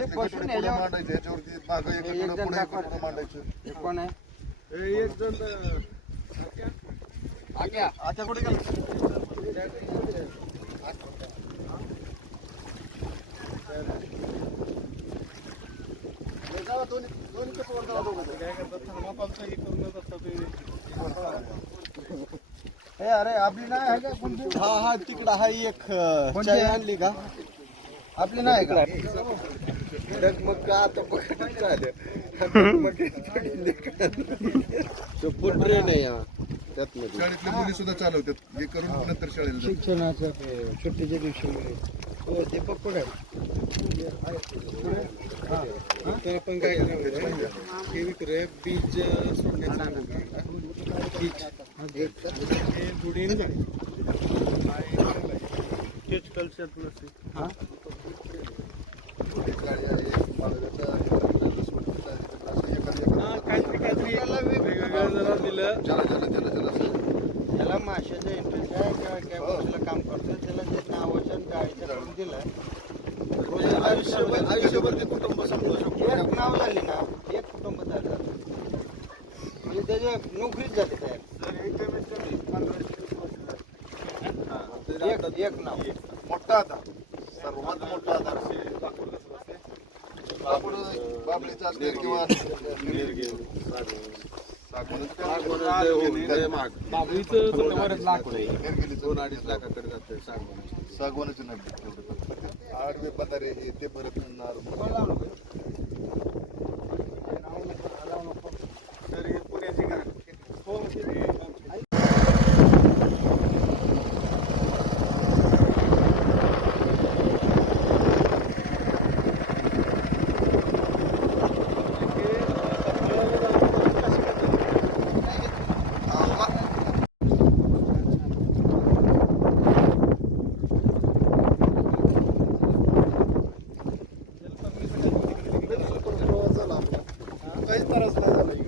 मांडायचे ह्याच्यावरती मागं एक एक पुढं जण पुढे दाखवा. पुढं मांडायचं हे। कोण आहे एक जण आग्या आता कुठे गेला हे अरे आपली नाही आहे का कोणती हा हा तिकडं हा एक कोणती चाय आहे? आणली का आपली नाही का का आता पकडत झालं? डगमग पडली का? तो फुल ट्रेन आहे हा त्यात मध्ये शाळेतल्या मुली सुद्धा चालवतात. हे करून नंतर शाळेला जातात. शिक्षणाचं सुट्टीच्या दिवशी. हो ते पक्कड तर आपण काय करायचं? हे विक्रय बीज सोडण्याचं बीज हे बुडीने तेच कल्चर प्लस आहे, बाळगाचा आहे, लसवडीचा आहे, असं एखादं- काहीतरी काहीतरी वेगवेगळं जरा दिलं जरा जरा जरा जरा असं. त्याला माशाचा इंटरेस्ट आहे किंवा काय गोष्टीला काम करतो त्याला जे नावाच्या आणि गाडीचं करून दिलं रोज आयुष्यभर आयुष्यभर ते कुटुंब समजू शकतो एक नाव झाली ना एक कुटुंब झालं म्हणजे त्याच्या नोकरीच जाते तयार एक एक नाव मोठा आता सर्वात मोठा आधार बाबूड बाबळीचा असेल किंवा बाबळीचं जवळच लाख आहे. निरगिरीचं दोन अडीच लाखाकडे जाते सागवानाची सागवानाची नाही आडवे पतारे हे ते परत मिळणार. तरी पुण्याची घरात हो, arasında né, amigo.